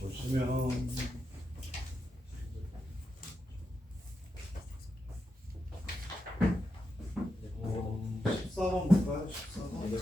보시면 14번 볼까요? 14번. 네.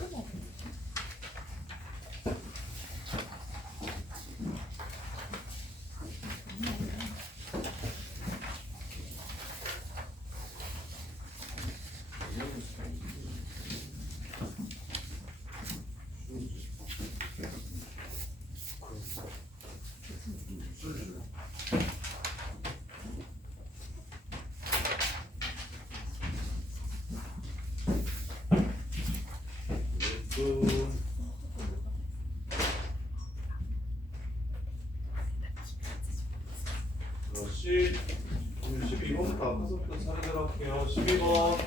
자, 12번부터 앞에서부터 차례대로 할게요. 12번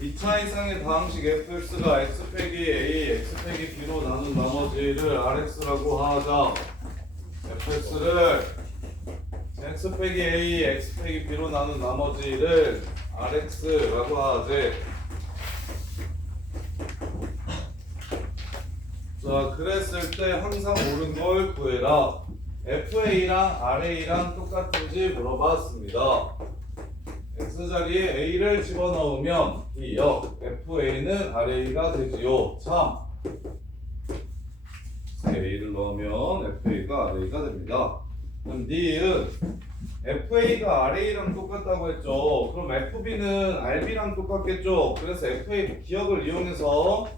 2차 이상의 다항식 fx가 x 빼기 a, x 빼기 b로 나눈 나머지를 rx라고 하자. fx를 x 빼기 a, x 빼기 b로 나눈 나머지를 rx라고 하지. 자, 그랬을 때 항상 옳은 걸 구해라. FA랑 RA랑 똑같은지 물어봤습니다. X자리에 A를 집어넣으면 B역, FA는 RA가 되지요. 참! A를 넣으면 FA가 RA가 됩니다. 그럼 니은 FA가 RA랑 똑같다고 했죠. 그럼 FB는 RB랑 똑같겠죠. 그래서 FA 기억을 이용해서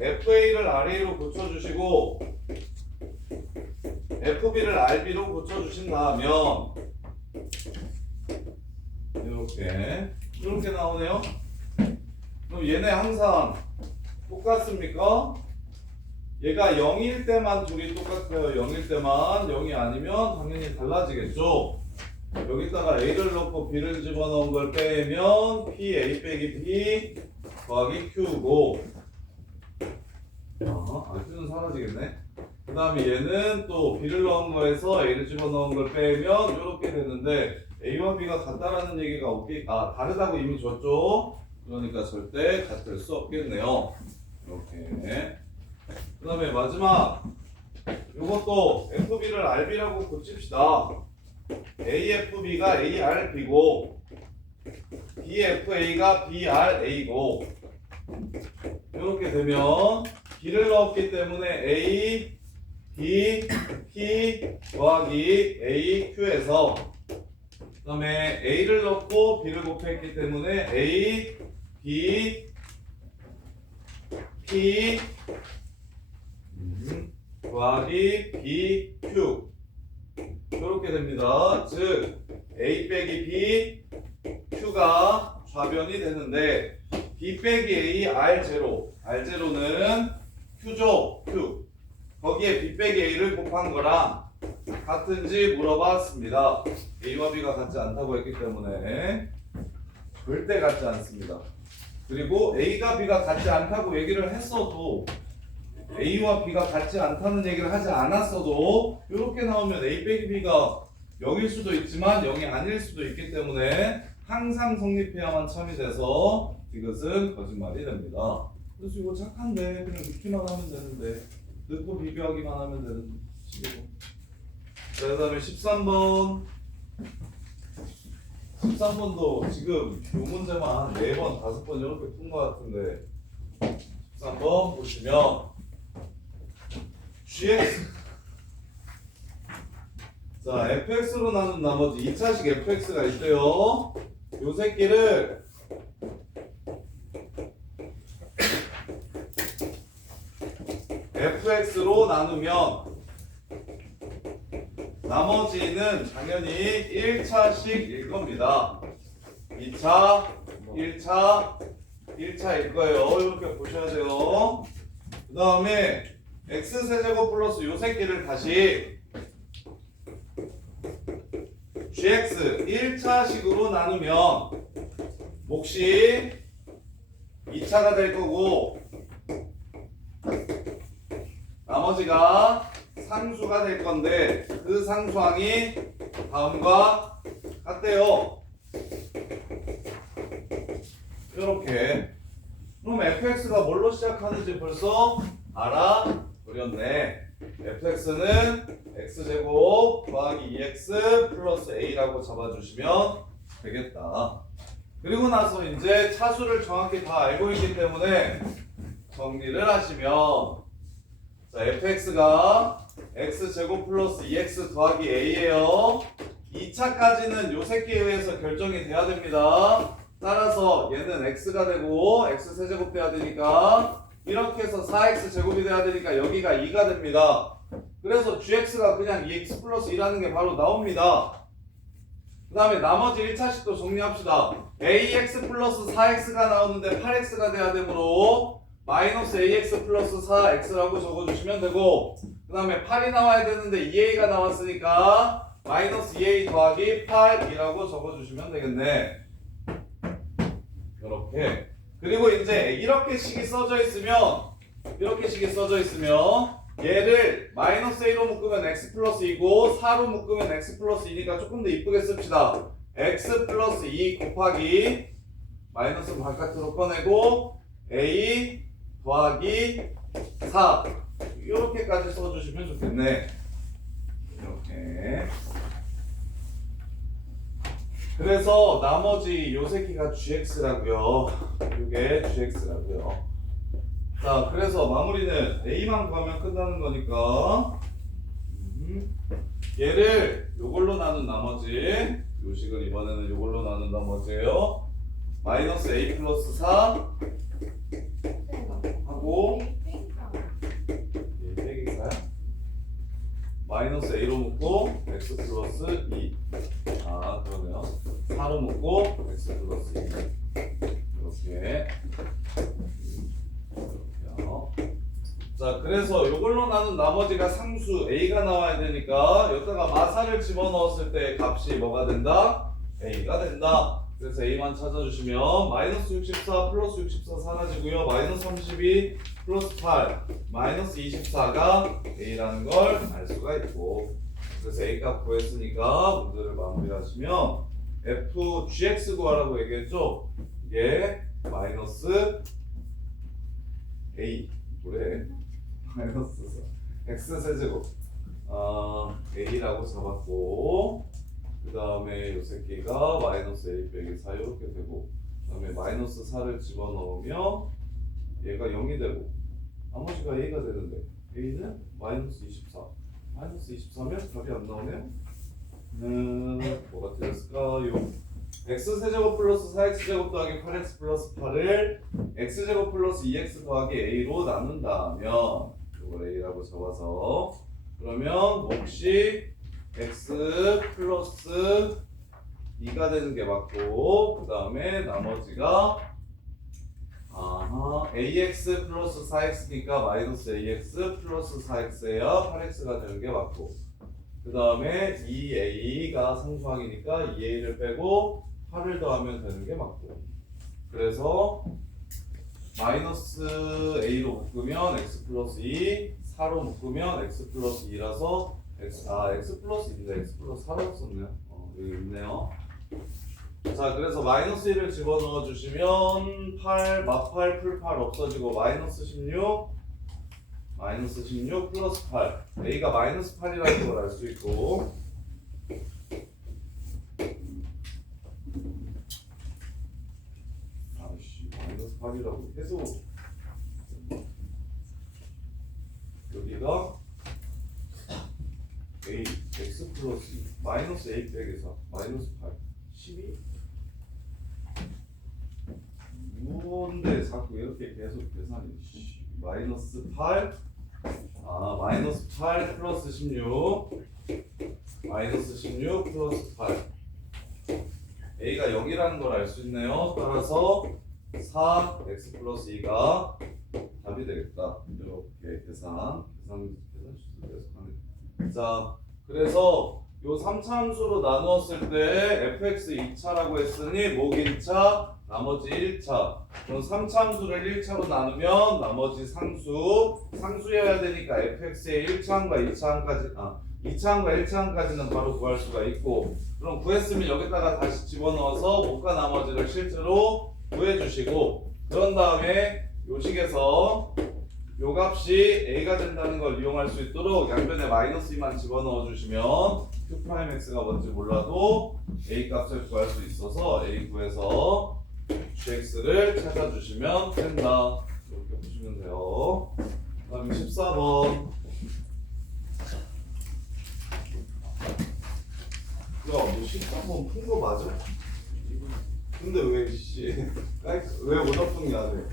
FA를 RA로 고쳐주시고 FB를 RB로 고쳐주신 다면 이렇게 나오네요. 그럼 얘네 항상 똑같습니까? 얘가 0일 때만 둘이 똑같아요. 0일 때만. 0이 아니면 당연히 달라지겠죠. 여기다가 A를 넣고 B를 집어넣은 걸 빼면 P, A 빼기 B 더하기 Q고 Q는 사라지겠네. 그 다음에 얘는 또 B를 넣은 거에서 A를 집어넣은 걸 빼면 이렇게 되는데 A와 B가 같다라는 얘기가 다르다고 이미 줬죠. 그러니까 절대 같을 수 없겠네요. 이렇게. 그 다음에 마지막 이것도 FB를 RB라고 고칩시다. AFB가 ARB고 BFA가 BRA고 이렇게 되면 B를 넣었기 때문에 A, B, P 더하기 AQ에서 그 다음에 A를 넣고 B를 곱했기 때문에 A, B, P 더하기 BQ 이렇게 됩니다. 즉 A 빼기 B, Q가 좌변이 되는데 B 빼기 A, R0는 Q죠. Q 거기에 B 빼기 A를 곱한 거랑 같은지 물어봤습니다. A와 B가 같지 않다고 했기 때문에 절대 같지 않습니다. 그리고 A가 B가 같지 않다고 얘기를 했어도 A와 B가 같지 않다는 얘기를 하지 않았어도 이렇게 나오면 A 빼기 B가 0일 수도 있지만 0이 아닐 수도 있기 때문에 항상 성립해야만 참이 돼서 이것은 거짓말이 됩니다. 그래서 이거 착한데 그냥 넣기만 하면 되는데 넣고 비교하기만 하면 되는 식이고. 자, 그 다음에 13번도 지금 이 문제만 4번, 5번 이렇게 푼 것 같은데 13번 보시면 GX 자 fx로 나눈 나머지 2차식 fx가 있대요. 요 새끼를 fx로 나누면 나머지는 당연히 1차식일 겁니다. 2차, 1차일 거예요. 이렇게 보셔야 돼요. 그 다음에 x세제곱 플러스 요 새끼를 다시 gx 1차식으로 나누면 몫이 2차가 될 거고 나머지가 상수가 될 건데 그 상수항이 다음과 같대요. 이렇게. 그럼 fx가 뭘로 시작하는지 벌써 알아버렸네. fx는 x제곱 더하기 2x 플러스 a라고 잡아주시면 되겠다. 그리고 나서 이제 차수를 정확히 다 알고 있기 때문에 정리를 하시면 자, fx가 x제곱 플러스 2x 더하기 a예요. 2차까지는 요 새끼에 의해서 결정이 돼야 됩니다. 따라서 얘는 x가 되고 x세제곱 돼야 되니까 이렇게 해서 4x 제곱이 돼야 되니까 여기가 2가 됩니다. 그래서 gx가 그냥 2x 플러스 2라는 게 바로 나옵니다. 그 다음에 나머지 1차식도 정리합시다. ax 플러스 4x가 나오는데 8x가 돼야 되므로 마이너스 ax 플러스 4x라고 적어주시면 되고, 그 다음에 8이 나와야 되는데 2a가 나왔으니까 마이너스 2a 더하기 8이라고 적어주시면 되겠네. 이렇게. 그리고 이제 이렇게 식이 써져 있으면 얘를 마이너스 a로 묶으면 x 플러스 2고 4로 묶으면 x 플러스 2니까 조금 더 이쁘게 씁시다. x 플러스 2 곱하기 마이너스 바깥으로 꺼내고 a 더하기 4 이렇게까지 써주시면 좋겠네. 이렇게. 그래서 나머지 요 새끼가 gx라고요. 이게 gx라고요. 자, 그래서 마무리는 a만 구하면 끝나는 거니까 얘를 요걸로 나눈 나머지, 요식을 이번에는 요걸로 나눈 나머지예요. 마이너스 a 플러스 4 하고 얘 빼기 4야? 마이너스 a로 묶고 x 플러스 2. 아, 그러네요. 4로 묶고 x 플러스 2. 이렇게. 자, 그래서 요걸로 나눈 나머지가 상수 a가 나와야 되니까 여기다가 마사를 집어넣었을 때 값이 뭐가 된다? a가 된다. 그래서 a만 찾아주시면 마이너스 64 플러스 64 사라지고요. 마이너스 32 플러스 8 마이너스 24가 a라는 걸 알 수가 있고, 그래서 a 값 구했으니까 문제를 마무리하시면 f gx 구하라고 얘기했죠. 이게 마이너스 a 그래 마이너스 x 세제곱 a라고 잡았고, 그 다음에 요 새끼가 마이너스 a 빼기 4 이렇게 되고, 그 다음에 마이너스 4를 집어넣으면 얘가 0이 되고 나머지가 a가 되는데 a는 마이너스 24. 마이너스 24면 답이 안 나오네요. 뭐가 되었을까요? x세제곱 플러스 4x제곱 더하기 8x 플러스 8을 x제곱 플러스 2x 더하기 a로 나눈다면 이걸 a라고 적어서, 그러면 몫이 x 플러스 2가 되는 게 맞고, 그 다음에 나머지가 ax 플러스 4x니까 마이너스 ax 플러스 4x에야 8x가 되는 게 맞고, 그 다음에 2a가 상수항이니까 2a를 빼고 8을 더하면 되는 게 맞고, 그래서 마이너스 a로 묶으면 x 플러스 2, 4로 묶으면 x 플러스 2라서 x 플러스 2인데 x 플러스 4라고 썼네요. 여기 있네요. 자, 그래서 마이너스 1을 집어넣어 주시면 8, 마8 풀 8 없어지고 마이너스 16 플러스 8 a가 마이너스 8이라는 걸 알 수 있고, 마이너스 8이라고 해서 여기가 a x 플러스 2 마이너스 a 빼기 4 마이너스 8 12 뭔데 자꾸 이렇게 계속 계산이 마이너스 8 마이너스 8 플러스 16 마이너스 16 플러스 8 a가 0이라는 걸 알 수 있네요. 따라서 4 x 플러스 2가 답이 되겠다. 이렇게 계산 자, 그래서 요 3차 함수로 나누었을 때 fx 2차라고 했으니 목 1차 나머지 1차. 그럼 3차 함수를 1차로 나누면 나머지 상수여야 되니까 fx의 1차항과 2차항까지 2차항과 1차항까지는 바로 구할 수가 있고, 그럼 구했으면 여기다가 다시 집어넣어서 목과 나머지를 실제로 구해주시고, 그런 다음에 요 식에서 요 값이 A가 된다는 걸 이용할 수 있도록 양변에 마이너스 2만 집어넣어 주시면 Q'X가 뭔지 몰라도 A 값을 구할 수 있어서 A 구해서 GX를 찾아주시면 된다. 이렇게 보시면 돼요. 그 다음에 14번. 야, 너 13번 푼 거 맞아? 근데 왜, 왜 오답풍이야, 돼?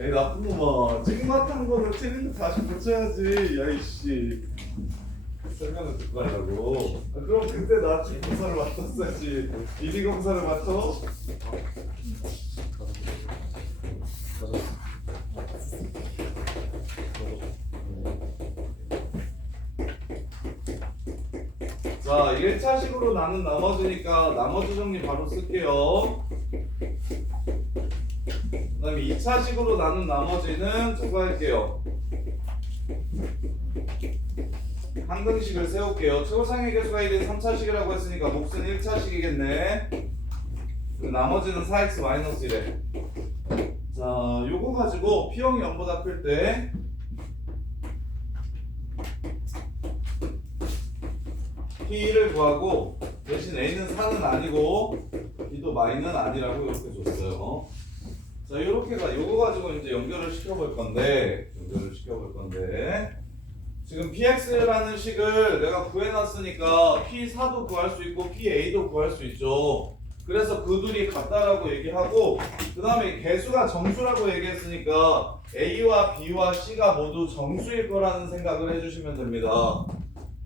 에이, 나쁜 놈아. 찍맛한 거는 틀린 거 다시 고쳐야지. 야, 이씨. 설명을 듣고 가려고. 아, 그럼 그때 나 검사를 맡았어야지. 비리 검사를 맡아? 자, 1차식으로 나눈 나머지니까 나머지 정리 바로 쓸게요. 그 다음에 2차식으로 나눈 나머지는 저거 할게요. 항등식을 세울게요. 최고상의 개수가 1인 3차식이라고 했으니까 몫은 1차식이겠네. 나머지는 4x-1에. 자, 요거 가지고 P형이 0보다 클 때 P를 구하고 대신 A는 4는 아니고 B도 마이는 아니라고 이렇게 줬어요. 자, 요렇게가 요거 가지고 이제 연결을 시켜볼 건데 지금 PX라는 식을 내가 구해놨으니까 P4도 구할 수 있고 PA도 구할 수 있죠. 그래서 그 둘이 같다라고 얘기하고 그 다음에 개수가 정수라고 얘기했으니까 A와 B와 C가 모두 정수일 거라는 생각을 해주시면 됩니다.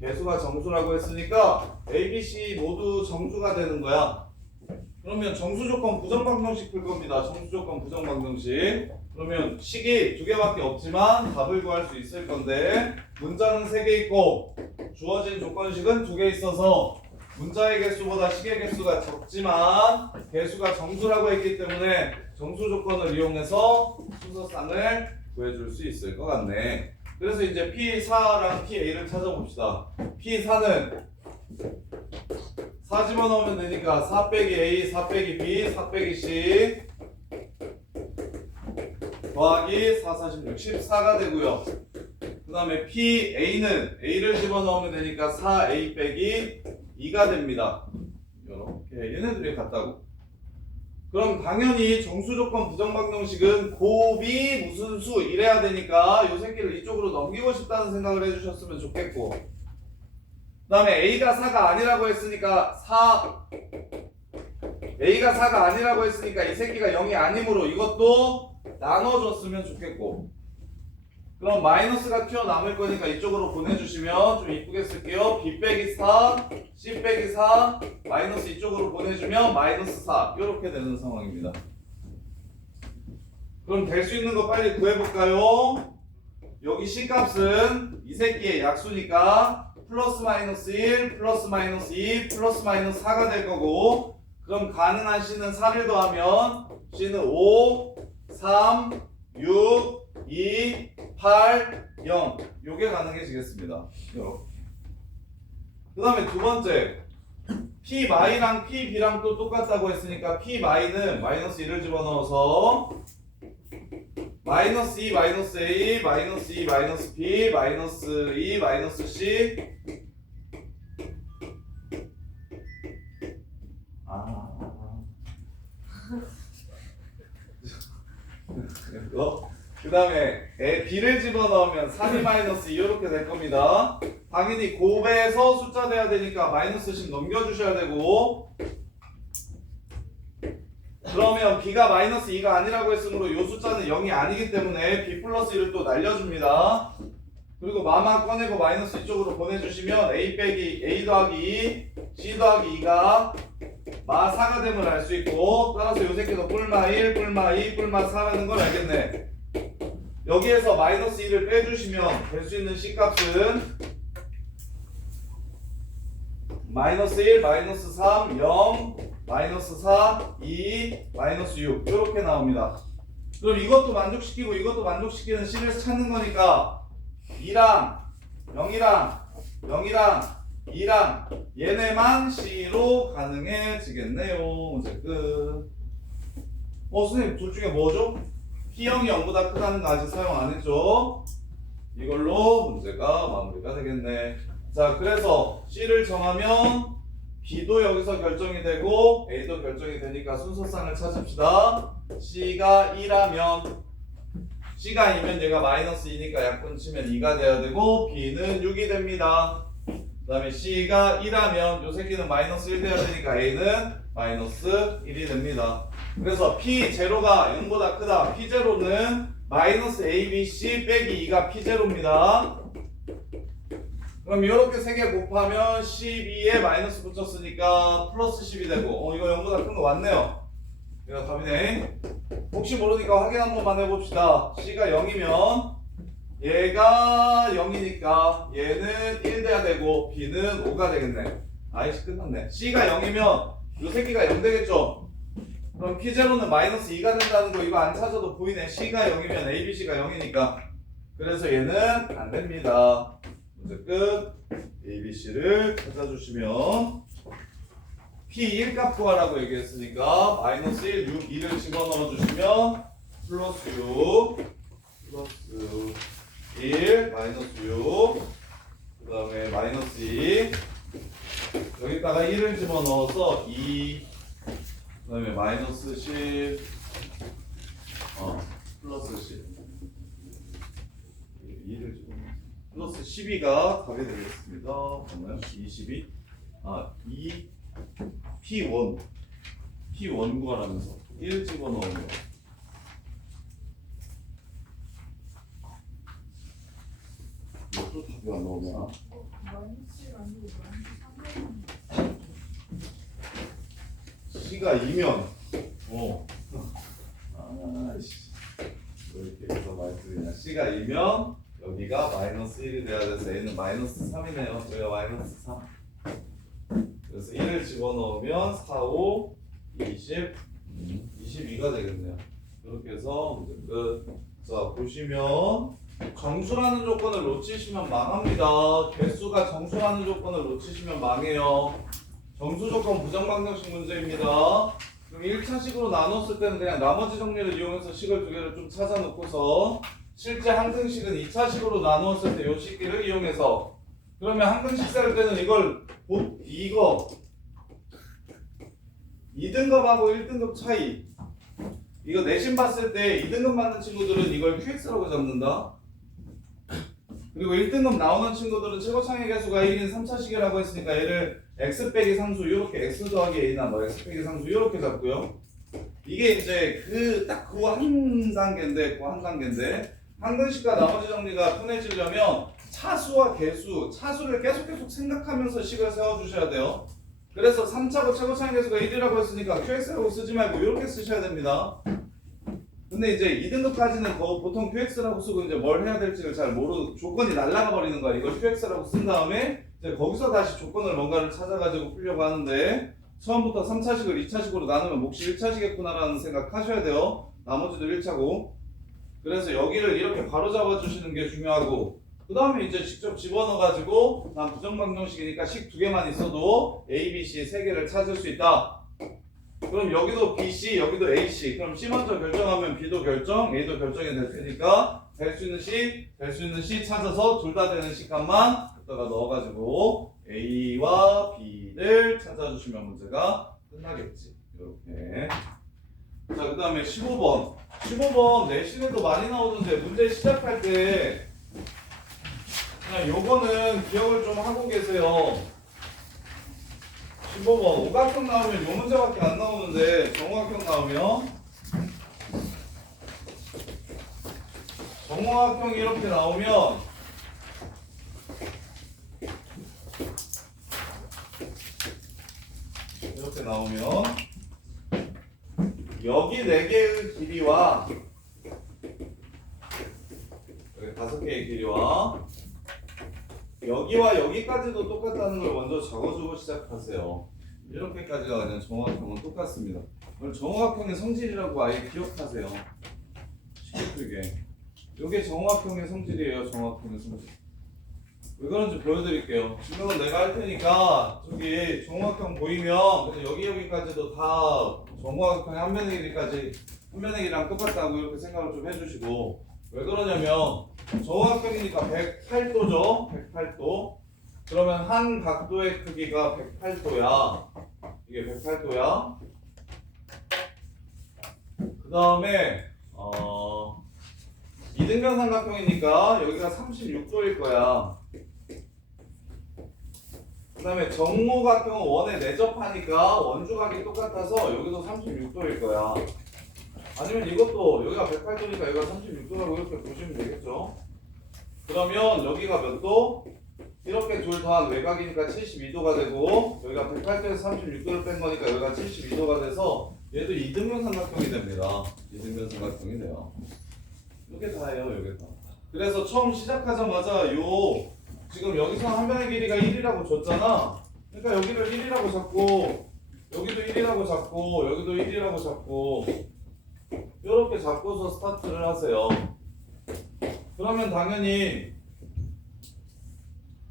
개수가 정수라고 했으니까 A, B, C 모두 정수가 되는 거야. 그러면 정수조건 부정방정식 풀 겁니다. 정수조건 부정방정식. 그러면 식이 2개밖에 없지만 답을 구할 수 있을 건데 문자는 3개 있고 주어진 조건식은 2개 있어서 문자의 개수보다 식의 개수가 적지만 개수가 정수라고 했기 때문에 정수 조건을 이용해서 순서상을 구해줄 수 있을 것 같네. 그래서 이제 P4랑 PA를 찾아봅시다. P4는 4 집어넣으면 되니까 4 빼기 A, 4 빼기 B, 4 빼기 C 더하기 4, 46, 14가 되고요. 그 다음에 PA는 A를 집어넣으면 되니까 4A 빼기 2가 됩니다. 이렇게 얘네들이 같다고. 그럼 당연히 정수조건 부정방정식은 곱이 무슨 수 이래야 되니까 요 새끼를 이쪽으로 넘기고 싶다는 생각을 해주셨으면 좋겠고 그 다음에 A가 4가 아니라고 했으니까 A가 4가 아니라고 했으니까 이 새끼가 0이 아니므로 이것도 나눠줬으면 좋겠고 그럼 마이너스가 튀어나올 거니까 이쪽으로 보내주시면 좀 이쁘게 쓸게요. B 빼기 4, C 빼기 4, 마이너스 이쪽으로 보내주면 마이너스 4 이렇게 되는 상황입니다. 그럼 될 수 있는 거 빨리 구해볼까요? 여기 C 값은 이 새끼의 약수니까 플러스 마이너스 1, 플러스 마이너스 2, 플러스 마이너스 4가 될 거고 그럼 가능한 C는 3을 더하면 C는 5, 3, 6, 2, 8, 0 요게 가능해지겠습니다. 그 다음에 두 번째 P마이랑 PB랑 또 똑같다고 했으니까 P마이는 마이너스 1을 집어넣어서 마이너스 2 마이너스 A 마이너스 2 마이너스 B 마이너스 2 마이너스 C 그 다음에 B를 집어넣으면 3이 마이너스 2 이렇게 될 겁니다. 당연히 곱해서 숫자 돼야 되니까 마이너스 10 넘겨주셔야 되고 그러면 B가 마이너스 2가 아니라고 했으므로 이 숫자는 0이 아니기 때문에 B 플러스 1을 또 날려줍니다. 그리고 마마 꺼내고 마이너스 이쪽으로 보내주시면 A 더하기 2, C 더하기 2가 마 4가 됨을 알 수 있고 따라서 요 새끼도 뿔마 1, 뿔마 2, 뿔마 4라는 걸 알겠네. 여기에서 마이너스 2를 빼주시면 될 수 있는 C값은 마이너스 1, 마이너스 3, 0, 마이너스 4, 2, 마이너스 6 이렇게 나옵니다. 그럼 이것도 만족시키고 이것도 만족시키는 C를 찾는 거니까 2랑 0이랑 0이랑 2랑 얘네만 C로 가능해지겠네요. 이제 끝. 선생님 둘 중에 뭐죠? P형이 0보다 크다는 거 아직 사용 안 했죠? 이걸로 문제가 마무리가 되겠네. 자, 그래서 C를 정하면 B도 여기서 결정이 되고 A도 결정이 되니까 순서상을 찾읍시다. C가 2라면 C가 2면 얘가 마이너스 2니까 약분 치면 2가 돼야 되고 B는 6이 됩니다. 그 다음에 C가 2라면 요 새끼는 마이너스 1 돼야 되니까 A는 마이너스 1이 됩니다. 그래서 P0가 0보다 크다. P0는 마이너스 ABC 빼기 2가 P0입니다. 그럼 이렇게 세 개 곱하면 12에 마이너스 붙였으니까 플러스 10이 되고 이거 0보다 큰 거 맞네요. 이거 답이네. 혹시 모르니까 확인 한 번만 해봅시다. C가 0이면 얘가 0이니까 얘는 1 돼야 되고 B는 5가 되겠네. 아이씨 끝났네. C가 0이면 요 새끼가 0 되겠죠? 그럼 P0는 마이너스 2가 된다는 거 이거 안 찾아도 보이네. C가 0이면 ABC가 0이니까 그래서 얘는 안 됩니다. 문제 끝. ABC를 찾아주시면 P1 값 구하라고 얘기했으니까 마이너스 1, 6, 2를 집어넣어 주시면 플러스 6 플러스 1 마이너스 6 그 다음에 마이너스 2 여기다가 1을 집어넣어서 2 그 다음에 마이너스 10 플러스 10 2를 집어넣어서 플러스 12가 답이 되겠습니다. 맞나요? 22 2 P1 구하라면서 1 집어넣으면 또 답이 안 나오냐? C가 2면 아이씨 왜 이렇게 해서 말씀이냐. C가 2면 여기가 마이너스 1이 돼야 돼서 A는 마이너스 3이네요. 여기가 마이너스 3 그래서 1을 집어넣으면 4, 5, 20, 22가 되겠네요. 이렇게 해서 문제 끝. 자, 보시면 정수라는 조건을 놓치시면 망합니다. 개수가 정수라는 조건을 놓치시면 망해요. 정수 조건 부정방정식 문제입니다. 그럼 1차식으로 나눴을 때는 그냥 나머지 정리를 이용해서 식을 두 개를 좀 찾아놓고서 실제 항등식은 2차식으로 나누었을 때 이 식기를 이용해서 그러면 항등식 살 때는 이거 2등급하고 1등급 차이 이거 내신 봤을 때 2등급 맞는 친구들은 이걸 QX라고 잡는다. 그리고 1등급 나오는 친구들은 최고창의 개수가 1인 3차식이라고 했으니까 얘를 x 빼기 상수 이렇게 x 더하기 a나 x 빼기 상수 이렇게 잡고요. 이게 이제 딱 그 한 단계인데 항등식과 나머지 정리가 편해지려면 차수와 개수, 차수를 계속 생각하면서 식을 세워주셔야 돼요. 그래서 3차고 최고차의 개수가 1이라고 했으니까 QX라고 쓰지 말고 이렇게 쓰셔야 됩니다. 근데 이제 2등급까지는 보통 QX라고 쓰고 이제 뭘 해야 될지를 잘 모르고 조건이 날아가 버리는 거야. 이걸 QX라고 쓴 다음에 이제 거기서 다시 조건을 뭔가를 찾아가지고 풀려고 하는데 처음부터 3차식을 2차식으로 나누면 몫이 1차식이겠구나라는 생각 하셔야 돼요. 나머지도 1차고. 그래서 여기를 이렇게 바로 잡아주시는 게 중요하고 그 다음에 이제 직접 집어넣어가지고 난 부정방정식이니까 식 두 개만 있어도 A, B, C 세 개를 찾을 수 있다. 그럼 여기도 B, C, 여기도 A, C. 그럼 C 먼저 결정하면 B도 결정, A도 결정이 될 테니까 될 수 있는 C 찾아서 둘 다 되는 식값만 여기다가 넣어가지고 A와 B를 찾아주시면 문제가 끝나겠지. 이렇게. 자, 그 다음에 15번 내신에도 많이 나오는데 문제 시작할 때 그냥 요거는 기억을 좀 하고 계세요. 15번 오각형 나오면 요 문제밖에 안 나오는데 정오각형 나오면 정오각형이 이렇게 나오면 여기 4개의 길이와 여기 5개의 길이와 여기와 여기까지도 똑같다는 걸 먼저 적어주고 시작하세요. 이렇게까지가 그냥 정오각형은 똑같습니다. 그럼 정오각형의 성질이라고 아예 기억하세요. 쉽게 풀게. 이게 정오각형의 성질이에요. 정오각형의 성질. 왜 그런지 보여드릴게요. 지금은 내가 할 테니까 저기 정오각형 보이면 그냥 여기까지도 다 정과각형의 한 변의 길이까지 한 변의 길이랑 똑같다고 이렇게 생각을 좀 해주시고, 왜 그러냐면 정각형이니까 108도죠. 108도. 그러면 한 각도의 크기가 108도야. 이게 108도야. 그 다음에 이등변 삼각형이니까 여기가 36도일 거야. 그 다음에 정오각형은 원에 내접하니까 원주각이 똑같아서 여기도 36도일 거야. 아니면 이것도 여기가 108도니까 여기가 36도라고 이렇게 보시면 되겠죠. 그러면 여기가 몇 도? 이렇게 둘 더한 외곽이니까 72도가 되고, 여기가 108도에서 36도를 뺀 거니까 여기가 72도가 돼서 얘도 이등변 삼각형이 됩니다. 이등변 삼각형이 돼요. 이게 다예요, 이게 다. 그래서 처음 시작하자마자 지금 여기서 한 변의 길이가 1이라고 줬잖아. 그러니까 여기를 1이라고 잡고, 여기도 1이라고 잡고, 여기도 1이라고 잡고, 이렇게 잡고서 스타트를 하세요. 그러면 당연히,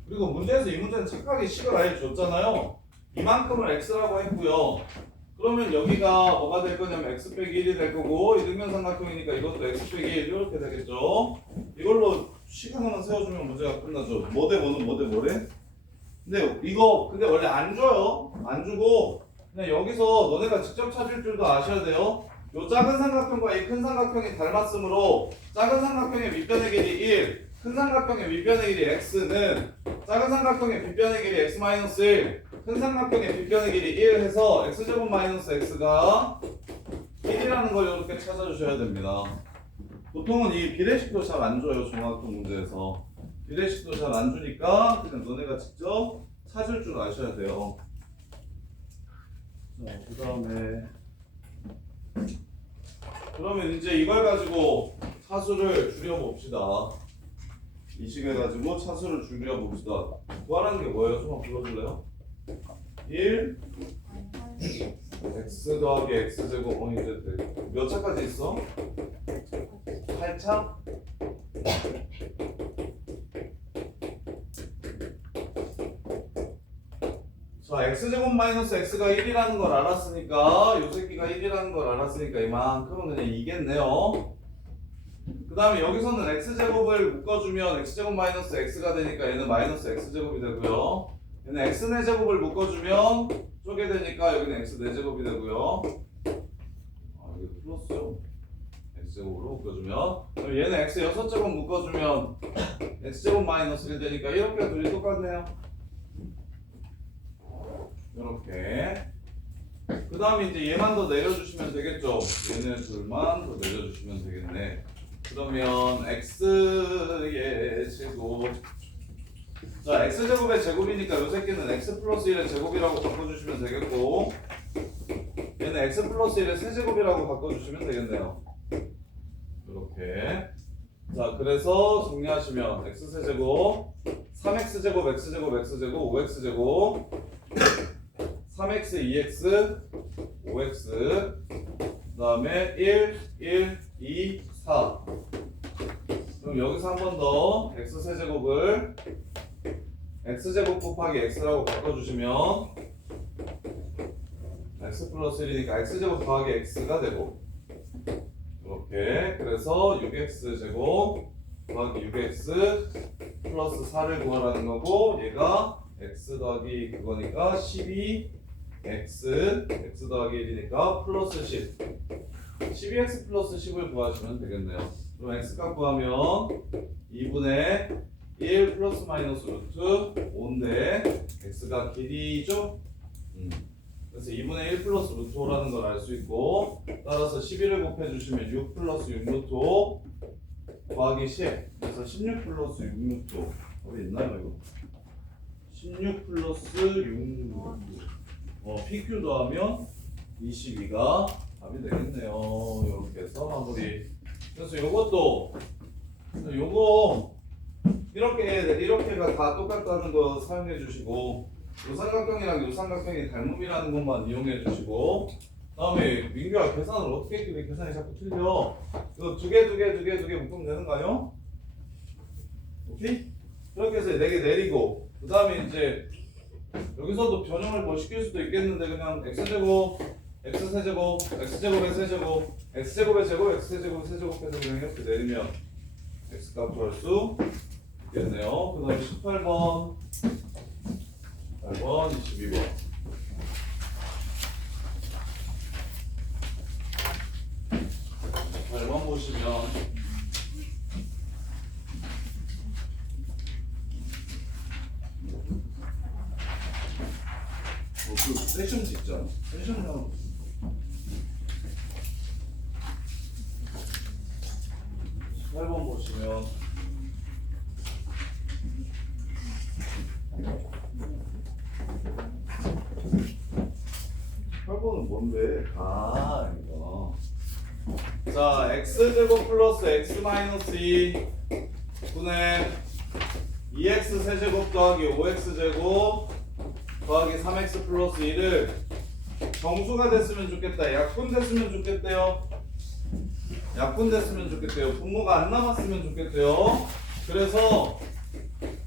그리고 문제에서 이 문제는 착하게 식을 아예 줬잖아요. 이만큼을 x라고 했고요. 그러면 여기가 뭐가 될 거냐면 x 빼기 1이 될 거고, 이등변 삼각형이니까 이것도 x 빼기 1 이렇게 되겠죠. 이걸로 식 하나만 세워주면 문제가 끝나죠. 뭐 대 뭐는 뭐 대 뭐래? 근데 이거 근데 원래 안 줘요. 안 주고 그냥 여기서 너네가 직접 찾을 줄도 아셔야 돼요. 요 작은 삼각형과 이 큰 삼각형이 닮았으므로 작은 삼각형의 밑변의 길이 1, 큰 삼각형의 밑변의 길이 x는 작은 삼각형의 밑변의 길이 x-1, 큰 삼각형의 밑변의 길이 1 해서 x제곱 마이너스 x가 1이라는 걸 이렇게 찾아주셔야 됩니다. 보통은 이 비례식도 잘 안 줘요. 중학교 문제에서 비례식도 잘 안 주니까 그냥 너네가 직접 찾을 줄 아셔야 돼요. 자, 그 다음에 그러면 이제 이걸 가지고 차수를 줄여봅시다. 이 식을 가지고 차수를 줄여봅시다. 구하라는 게 뭐예요? 좀만 불러줄래요? 1 x 더하기 x제곱 이제 몇 차까지 있어? 8차? 자, x제곱 마이너스 x가 1이라는 걸 알았으니까 요 새끼가 1이라는 걸 알았으니까 이만큼은 그냥 이겠네요. 그 다음에 여기서는 x제곱을 묶어주면 x제곱 마이너스 x가 되니까 얘는 마이너스 x제곱이 되고요. 얘는 x네 제곱을 묶어주면 쪼개 되니까 여기는 x네 제곱이 되고요. 이게 플러스죠. x제곱으로 묶어주면 그럼 얘는 x 6제곱 묶어주면 x제곱 마이너스 1 되니까 이렇게 둘이 똑같네요. 이렇게 그 다음에 이제 얘만 더 내려주시면 되겠죠. 얘네 둘만 더 내려주시면 되겠네. 그러면 x의 제곱, 자 x제곱의 제곱이니까 요 새끼는 x 플러스 1의 제곱이라고 바꿔주시면 되겠고, 얘는 x 플러스 1의 세제곱이라고 바꿔주시면 되겠네요. 이렇게. 자 그래서 정리하시면 x세제곱 3x제곱 x제곱 x제곱 5x제곱 3x 2x 5x 그 다음에 1 1 2 4. 그럼 여기서 한 번 더 x세제곱을 x제곱 곱하기 x라고 바꿔주시면 x 플러스 1이니까 x제곱 더하기 x가 되고, 이렇게 그래서 6x제곱 더하기 6x 플러스 4를 구하라는 거고, 얘가 x 더하기 그거니까 12x x 더하기 1이니까 플러스 10 12x 플러스 10을 구하시면 되겠네요. 그럼 x값 구하면 2분의 1 플러스 마이너스 루트 5인데 x가 길이죠? 그래서 2분의 1 플러스 루트 5라는 걸 알 수 있고, 따라서 11을 곱해주시면 6 플러스 6 루트 5 더하기 10 그래서 16 플러스 6 루트 5 어디 있나요 이거? 16 플러스 6 루트 5 PQ 더하면 22가 답이 되겠네요. 이렇게 해서 마무리. 그래서 요것도 요거 이렇게가 다 똑같다는 거 사용해 주시고, 요 삼각형이랑 요 삼각형이 닮음이라는 것만 이용해 주시고, 다음에 민규야 계산을 어떻게 했길래 계산이 자꾸 틀려? 이거 두 개 묶으면 되는가요? 오케이? 그렇게 해서 4개 내리고, 그 다음에 이제 여기서도 변형을 뭐 시킬 수도 있겠는데 그냥 x제곱 x세제곱, x제곱의 세제곱, x제곱의 제곱, x세제곱의 세제곱해서 그냥 이렇게 내리면 x값 구할 수 있겠네요. 그 다음에 18번 8번, 22번 8번 보시면 그 세션 있잖아. 세션이랑 8번 보시면 8번은 뭔데? 아 이거 자 x제곱 플러스 x 마이너스 2 분의 2x 세제곱 더하기 5x제곱 더하기 3x 플러스 2를 정수가 됐으면 좋겠다. 약분 됐으면 좋겠대요. 약분 됐으면 좋겠대요. 분모가 안 남았으면 좋겠대요. 그래서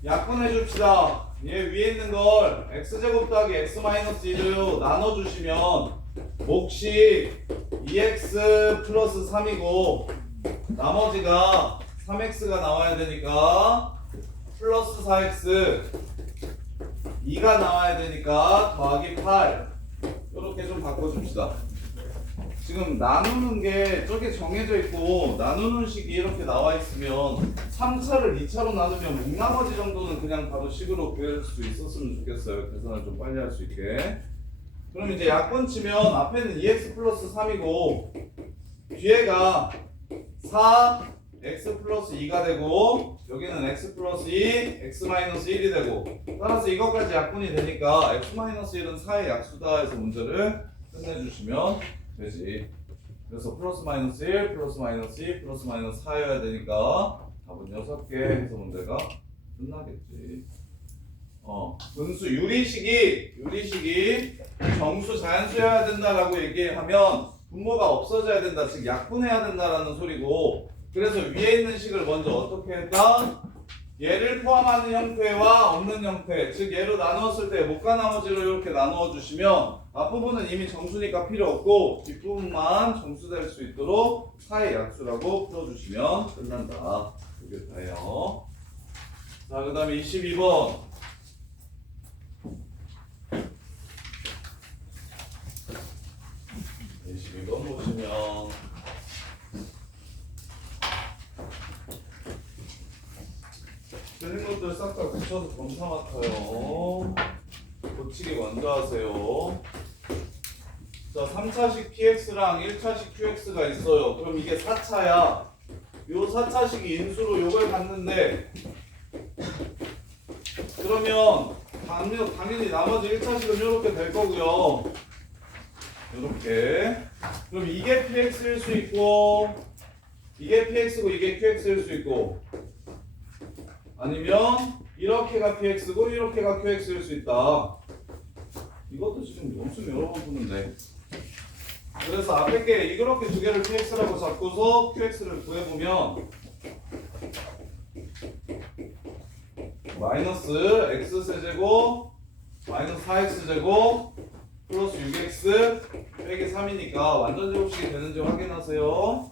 약분해 줍시다. 얘 위에 있는 걸 x제곱 더하기 x 마이너스 2로 나눠주시면 몫이 2x 플러스 3이고 나머지가 3x가 나와야 되니까 플러스 4x 2가 나와야 되니까 더하기 8 이렇게 좀 바꿔줍시다. 지금 나누는 게 저게 정해져 있고 나누는 식이 이렇게 나와 있으면 3차를 2차로 나누면 묵나머지 정도는 그냥 바로 식으로 구할 수 있었으면 좋겠어요. 계산을 좀 빨리 할 수 있게. 그럼 이제 약분 치면 앞에는 2x 플러스 3이고 뒤에가 4x 플러스 2가 되고 여기는 x 플러스 2, x 마이너스 1이 되고 따라서 이것까지 약분이 되니까 x 마이너스 1은 4의 약수다 해서 문제를 끝내주시면 되지. 그래서 플러스 마이너스 1, 플러스 마이너스 2, 플러스 마이너스 4여야 되니까 답은 6개 해서 문제가 끝나겠지. 분수 유리식이 정수 자연수여야 된다라고 얘기하면 분모가 없어져야 된다, 즉 약분해야 된다라는 소리고, 그래서 위에 있는 식을 먼저 어떻게 했다? 얘를 포함하는 형태와 없는 형태, 즉 얘로 나누었을 때 못과 나머지로 이렇게 나누어 주시면 앞부분은 이미 정수니까 필요 없고 뒷부분만 정수될 수 있도록 4의 약수라고 풀어주시면 끝난다. 이게 다예요. 자, 그 다음에 22번. 22번 보시면 틀린 것들 싹 다 고쳐서 검사 맡아요. 고치기 먼저 하세요. 자, 3차식 px랑 1차식 qx가 있어요. 그럼 이게 4차야. 요 4차식이 인수로 요걸 갖는데 그러면 당연히 나머지 1차식은 이렇게 될 거고요. 이렇게. 그럼 이게 px일 수 있고 이게 px고 이게 qx일 수 있고 아니면 이렇게가 px고 이렇게가 qx일 수 있다. 이것도 지금 엄청 여러 번 푸는데. 그래서 앞에 게 이렇게 두 개를 px라고 잡고서 qx를 구해보면 마이너스 x세제곱 마이너스 4x제곱 플러스 6x 빼기 3이니까 완전 제곱식이 되는지 확인하세요.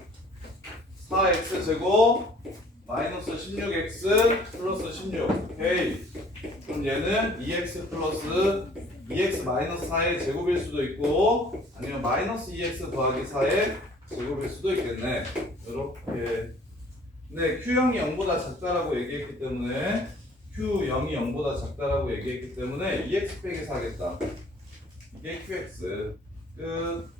4x제곱 마이너스 16x 플러스 16. 오케이. 그럼 얘는 2x 플러스 2x 마이너스 4의 제곱일 수도 있고 아니면 마이너스 2x 더하기 4의 제곱일 수도 있겠네. 이렇게. 네, Q0이 0보다 작다라고 얘기했기 때문에 Q0이 0보다 작다라고 얘기했기 때문에 2x 빼기 4겠다. 이게 QX. 끝.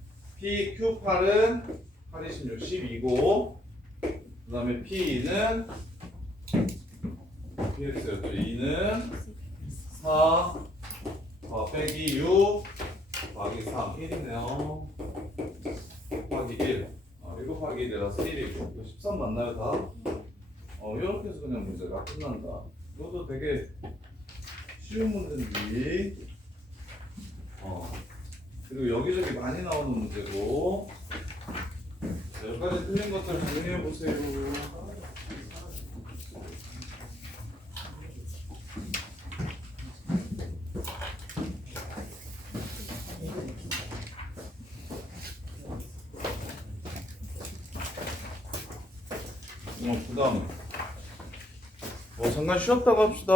PQ8은 8, 26, 12고 그 다음에 P2는 PX였죠. 2는 4 빼기 6 더하기 3 1이네요. 곱하기 1 1 곱하기 1이라서 1이고 13 맞나요 다? 이렇게 해서 그냥 문제가 끝난다. 이것도 되게 쉬운 문제인데 그리고 여기저기 많이 나오는 문제고 여기까지 틀린 것들 정리해 보세요. 그 다음에 잠깐 쉬었다가 합시다.